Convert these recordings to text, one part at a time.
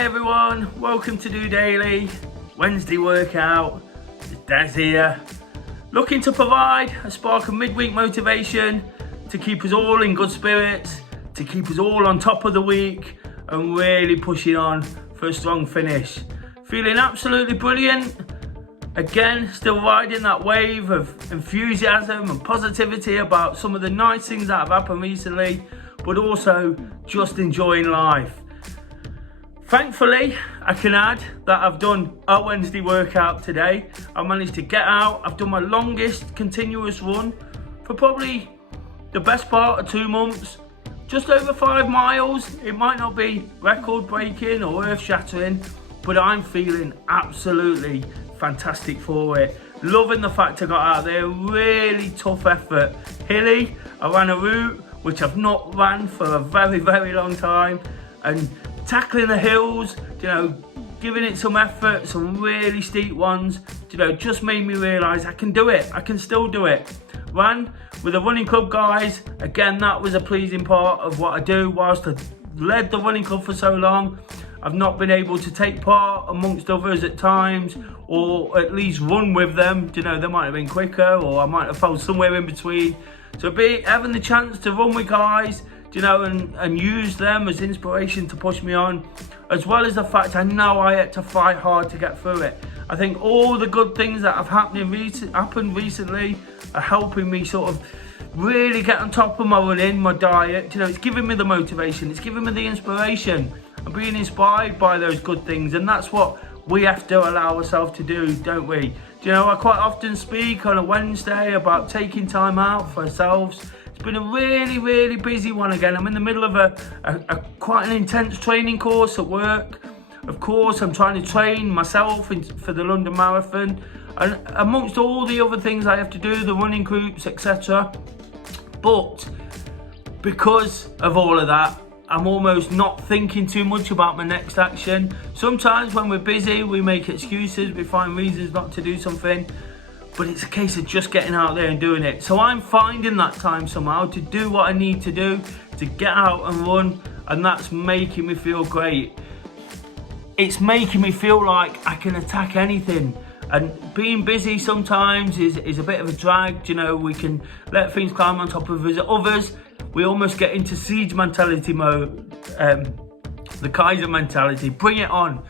Hi everyone, welcome to DOdaily, Wednesday workout. It's Des here, looking to provide a spark of midweek motivation to keep us all in good spirits, to keep us all on top of the week and really pushing on for a strong finish. Feeling absolutely brilliant. Again, still riding that wave of enthusiasm and positivity about some of the nice things that have happened recently, but also just enjoying life. Thankfully, I can add that I've done a Wednesday workout today. I managed to get out. I've done my longest continuous run for probably the best part of 2 months. Just over 5 miles. It might not be record breaking or earth shattering, but I'm feeling absolutely fantastic for it. Loving the fact I got out there. Really tough effort. Hilly. I ran a route which I've not ran for a very, very long time. And tackling the hills, giving it some effort, some really steep ones, just made me realise I can do it. I can still do it. Ran with the running club guys. Again, that was a pleasing part of what I do. Whilst I led the running club for so long, I've not been able to take part amongst others at times, or at least run with them. They might have been quicker, or I might have fell somewhere in between. So having the chance to run with guys, and use them as inspiration to push me on, as well as the fact I know I had to fight hard to get through it. I think all the good things that have happened recently are helping me sort of really get on top of my running, my diet. It's giving me the motivation, it's giving me the inspiration. I'm being inspired by those good things, and that's what we have to allow ourselves to do, don't we? I quite often speak on a Wednesday about taking time out for ourselves. It's been a really, really busy one again. I'm in the middle of a quite an intense training course at work. Of course, I'm trying to train myself for the London Marathon, and amongst all the other things I have to do, the running groups, etc. But because of all of that, I'm almost not thinking too much about my next action. Sometimes when we're busy, we make excuses, we find reasons not to do something. But it's a case of just getting out there and doing it. So I'm finding that time somehow to do what I need to do, to get out and run, and that's making me feel great. It's making me feel like I can attack anything. And being busy sometimes is a bit of a drag. We can let things climb on top of us. Others, we almost get into siege mentality mode, the Kaiser mentality. Bring it on.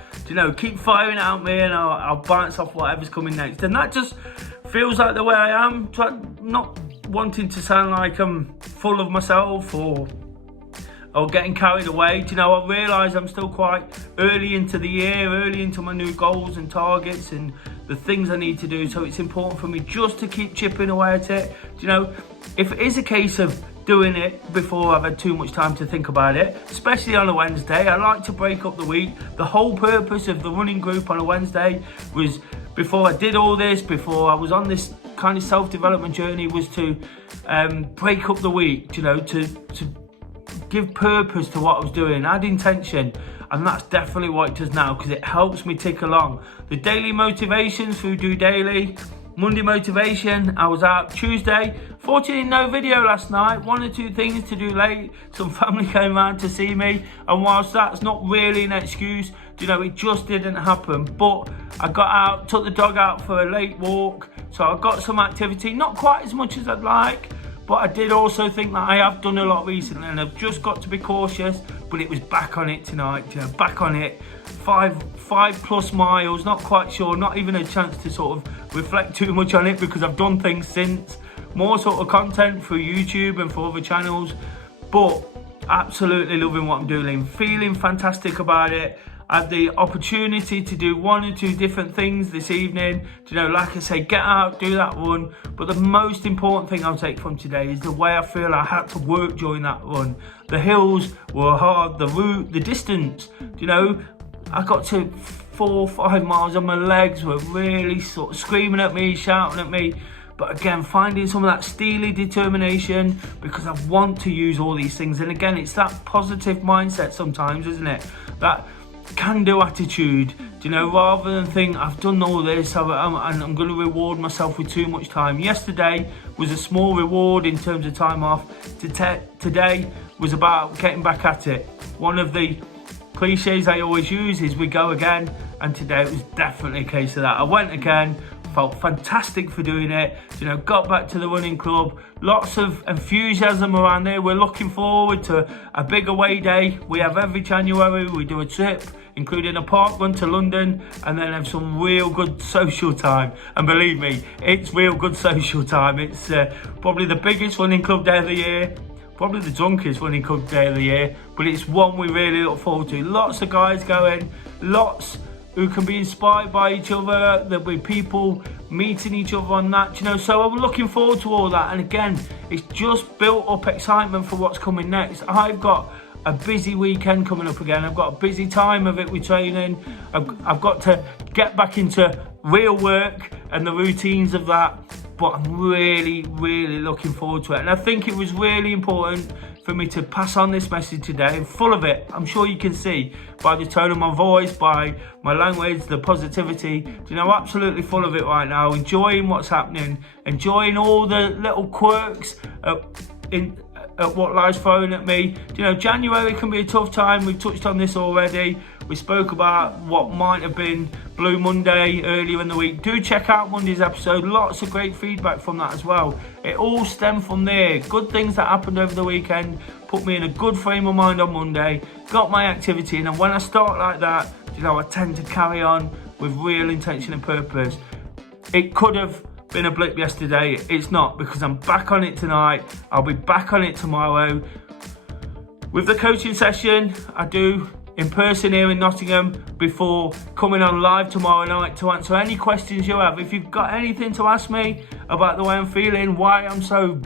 Keep firing at me and I'll bounce off whatever's coming next. And that just feels like the way I am. Not wanting to sound like I'm full of myself or getting carried away. I realise I'm still quite early into the year, early into my new goals and targets and the things I need to do. So it's important for me just to keep chipping away at it. If it is a case of doing it before I've had too much time to think about it, especially on a Wednesday, I like to break up the week. The whole purpose of the running group on a Wednesday was, before I did all this, before I was on this kind of self-development journey, was to break up the week, to give purpose to what I was doing, add intention. And that's definitely what it does now, because it helps me tick along. The daily motivations through DOdaily. Monday motivation, I was out Tuesday. Fortunately, no video last night. 1 or 2 things to do late. Some family came around to see me. And whilst that's not really an excuse, it just didn't happen. But I got out, took the dog out for a late walk. So I got some activity, not quite as much as I'd like. But I did also think that I have done a lot recently, and I've just got to be cautious. But it was back on it tonight, back on it. 5+ miles, not quite sure, not even a chance to sort of reflect too much on it, because I've done things since. More sort of content through YouTube and for other channels. But absolutely loving what I'm doing, feeling fantastic about it. I had the opportunity to do 1 or 2 different things this evening. Like I say, get out, do that run. But the most important thing I'll take from today is the way I feel I had to work during that run. The hills were hard, the route, the distance. I got to 4 or 5 miles and my legs were really sort of screaming at me, shouting at me. But again, finding some of that steely determination, because I want to use all these things. And again, it's that positive mindset sometimes, isn't it? That can-do attitude, rather than think I've done all this and I'm going to reward myself with too much time. Yesterday was a small reward in terms of time off. Today was about getting back at it. One of the cliches I always use is we go again, and today it was definitely a case of that. I went again, felt fantastic for doing it, got back to the running club, lots of enthusiasm around there. We're looking forward to a big away day. We have every January, we do a trip, including a park run to London, and then have some real good social time. And believe me, it's real good social time. It's probably the biggest running club day of the year, probably the drunkest running club day of the year, but it's one we really look forward to. Lots of guys going, lots who can be inspired by each other. There'll be people meeting each other on that, so I'm looking forward to all that. And again, it's just built up excitement for what's coming next. I've got a busy weekend coming up again. I've got a busy time of it with training. I've got to get back into real work and the routines of that, but I'm really, really looking forward to it. And I think it was really important for me to pass on this message today. I'm full of it. I'm sure you can see by the tone of my voice, by my language, the positivity, absolutely full of it right now, enjoying what's happening, enjoying all the little quirks at what life's throwing at me. January can be a tough time. We've touched on this already. We spoke about what might have been Blue Monday earlier in the week. Do check out Monday's episode. Lots of great feedback from that as well. It all stemmed from there. Good things that happened over the weekend put me in a good frame of mind on Monday. Got my activity in, and when I start like that, I tend to carry on with real intention and purpose. It could have been a blip yesterday. It's not, because I'm back on it tonight. I'll be back on it tomorrow with the coaching session I do in person here in Nottingham before coming on live tomorrow night to answer any questions you have. If you've got anything to ask me about the way I'm feeling, why I'm so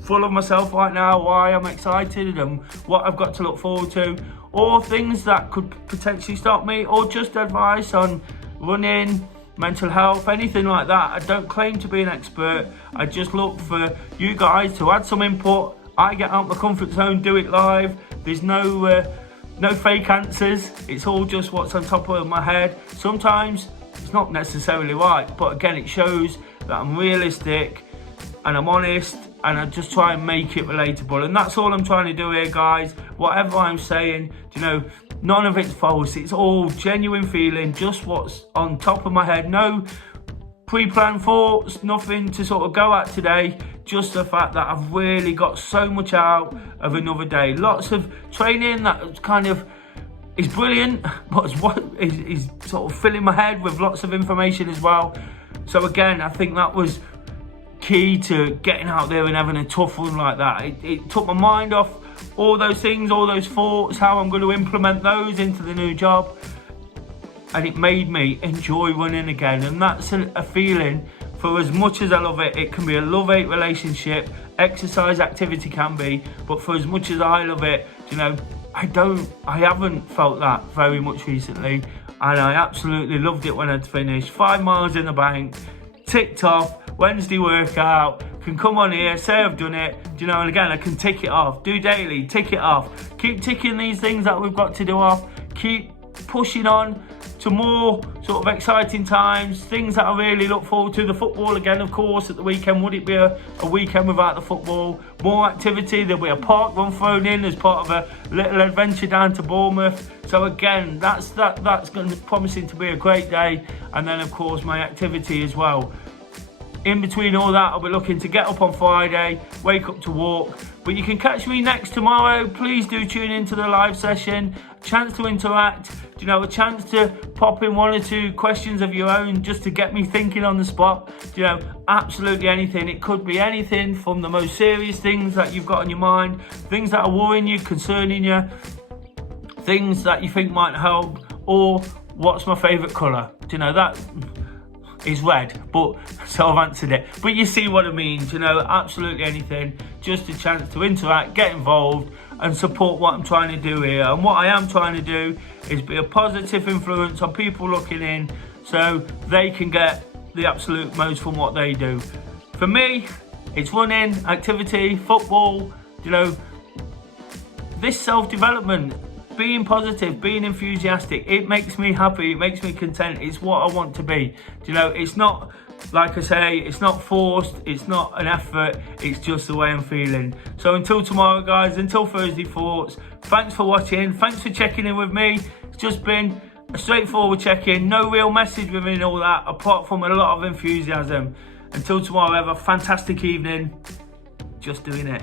full of myself right now, why I'm excited and what I've got to look forward to, or things that could potentially stop me, or just advice on running, mental health, anything like that. I don't claim to be an expert. I just look for you guys to add some input. I get out my comfort zone, do it live. There's no fake answers. It's all just what's on top of my head. Sometimes it's not necessarily right, but again, it shows that I'm realistic and I'm honest, and I just try and make it relatable. And that's all I'm trying to do here, guys. Whatever I'm saying, none of it's false. It's all genuine feeling, just what's on top of my head. No pre-planned thoughts, nothing to sort of go at today. Just the fact that I've really got so much out of another day. Lots of training that kind of is brilliant, but is sort of filling my head with lots of information as well. So again, I think that was key to getting out there and having a tough run like that. It took my mind off all those things, all those thoughts, how I'm going to implement those into the new job, and it made me enjoy running again. And that's a feeling, for as much as I love it, it can be a love-hate relationship. Exercise activity can be, but for as much as I love it, I haven't felt that very much recently, and I absolutely loved it when I'd finished. 5 miles in the bank, ticked off. Wednesday workout, can come on here, say I've done it, and again, I can tick it off. Do daily, tick it off. Keep ticking these things that we've got to do off. Keep pushing on to more sort of exciting times, things that I really look forward to. The football again, of course, at the weekend. Would it be a weekend without the football? More activity. There'll be a park run thrown in as part of a little adventure down to Bournemouth. So again, that's going to promising to be a great day. And then, of course, my activity as well. In between all that, I'll be looking to get up on Friday, wake up to walk. But you can catch me next tomorrow. Please do tune into the live session. A chance to interact, a chance to pop in 1 or 2 questions of your own just to get me thinking on the spot. Absolutely anything. It could be anything from the most serious things that you've got on your mind, things that are worrying you, concerning you, things that you think might help, or what's my favourite colour. That is red, but so I've answered it. But you see what I mean, absolutely anything. Just a chance to interact, get involved, and support what I'm trying to do here. And what I am trying to do is be a positive influence on people looking in, so they can get the absolute most from what they do. For me, it's running, activity, football, this self-development, being positive, being enthusiastic. It makes me happy, it makes me content. It's what I want to be. It's not Like I say, it's not forced, it's not an effort, it's just the way I'm feeling. So until tomorrow, guys, until Thursday Thoughts, thanks for watching, thanks for checking in with me. It's just been a straightforward check-in, no real message within all that, apart from a lot of enthusiasm. Until tomorrow, have a fantastic evening. Just doing it.